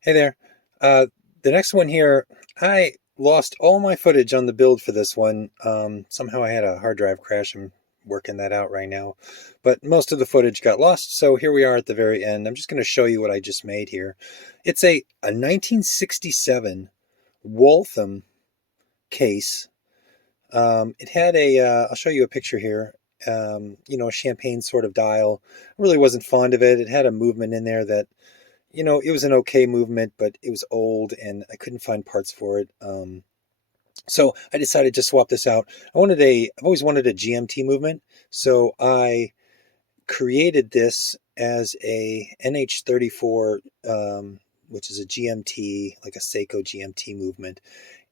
Hey there. Uh, the next one here, I lost all my footage on the build for this one. Somehow I had a hard drive crash. I'm working that out right now. But most of the footage got lost, so here we are at the very end. I'm just going to show you what I just made here. It's a 1967 Waltham case. It had I'll show you a picture here. A champagne sort of dial. I really wasn't fond of it. It had a movement in there that it was an okay movement, but it was old and I couldn't find parts for it. So I decided to swap this out. I've always wanted a GMT movement. So I created this as a NH34, which is a GMT, like a Seiko GMT movement.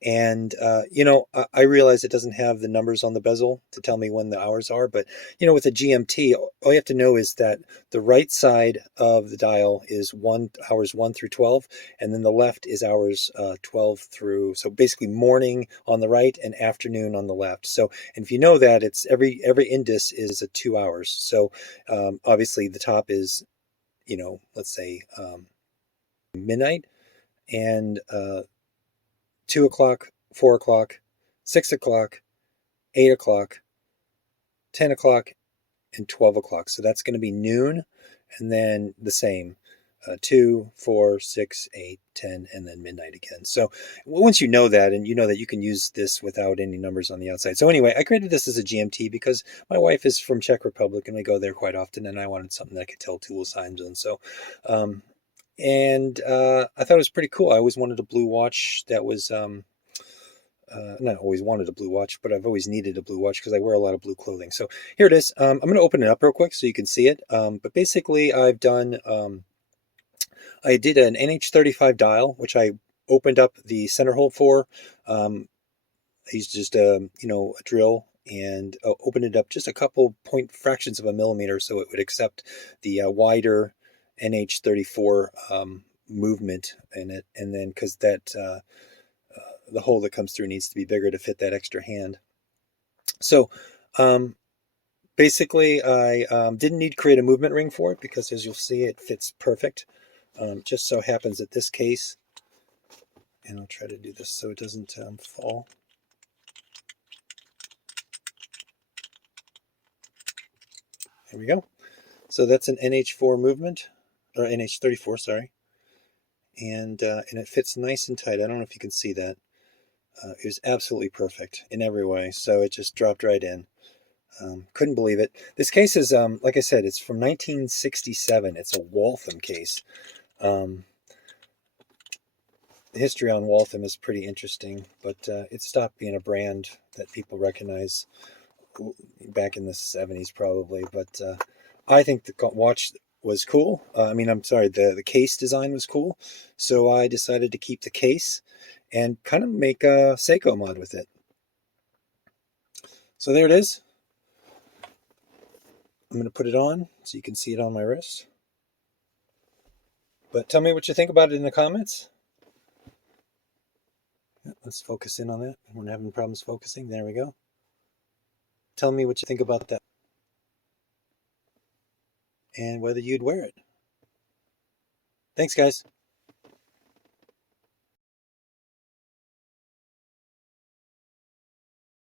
And, I realize it doesn't have the numbers on the bezel to tell me when the hours are, but, with a GMT, all you have to know is that the right side of the dial is hours 1 through 12, and then the left is hours 12 through, so basically morning on the right and afternoon on the left. So, and if you know that, it's every indis is a 2 hours. So, obviously the top is, let's say, midnight, and 2 o'clock, 4 o'clock, 6 o'clock, 8 o'clock, 10 o'clock, and 12 o'clock. So that's going to be noon, and then the same 2, 4, 6, 8, 10, and then midnight again. So once you know that, and you know that you can use this without any numbers on the outside. So anyway, I created this as a GMT because my wife is from Czech Republic and we go there quite often, and I wanted something that I could tell tool signs on. So, I thought it was pretty cool. I always wanted a blue watch that was not always wanted a blue watch, but I've always needed a blue watch because I wear a lot of blue clothing. So here it is. I'm going to open it up real quick so you can see it. But basically, I did an NH35 dial, which I opened up the center hole for. I used just a drill and opened it up just a couple point fractions of a millimeter so it would accept the wider NH34 movement in it, and then because that the hole that comes through needs to be bigger to fit that extra hand. So basically, I didn't need to create a movement ring for it because, as you'll see, it fits perfect. Just so happens that this case, and I'll try to do this so it doesn't fall. There we go. So that's an NH4 movement, or NH34, sorry. And it fits nice and tight. I don't know if you can see that. It was absolutely perfect in every way. So it just dropped right in. Couldn't believe it. This case is, like I said, it's from 1967. It's a Waltham case. The history on Waltham is pretty interesting, but it stopped being a brand that people recognize back in the 70s probably. But I think the watch was cool. I'm sorry, the case design was cool. So I decided to keep the case and kind of make a Seiko mod with it. So there it is. I'm going to put it on so you can see it on my wrist. But tell me what you think about it in the comments. Let's focus in on that. We're having problems focusing. There we go. Tell me what you think about that and whether you'd wear it. Thanks, guys.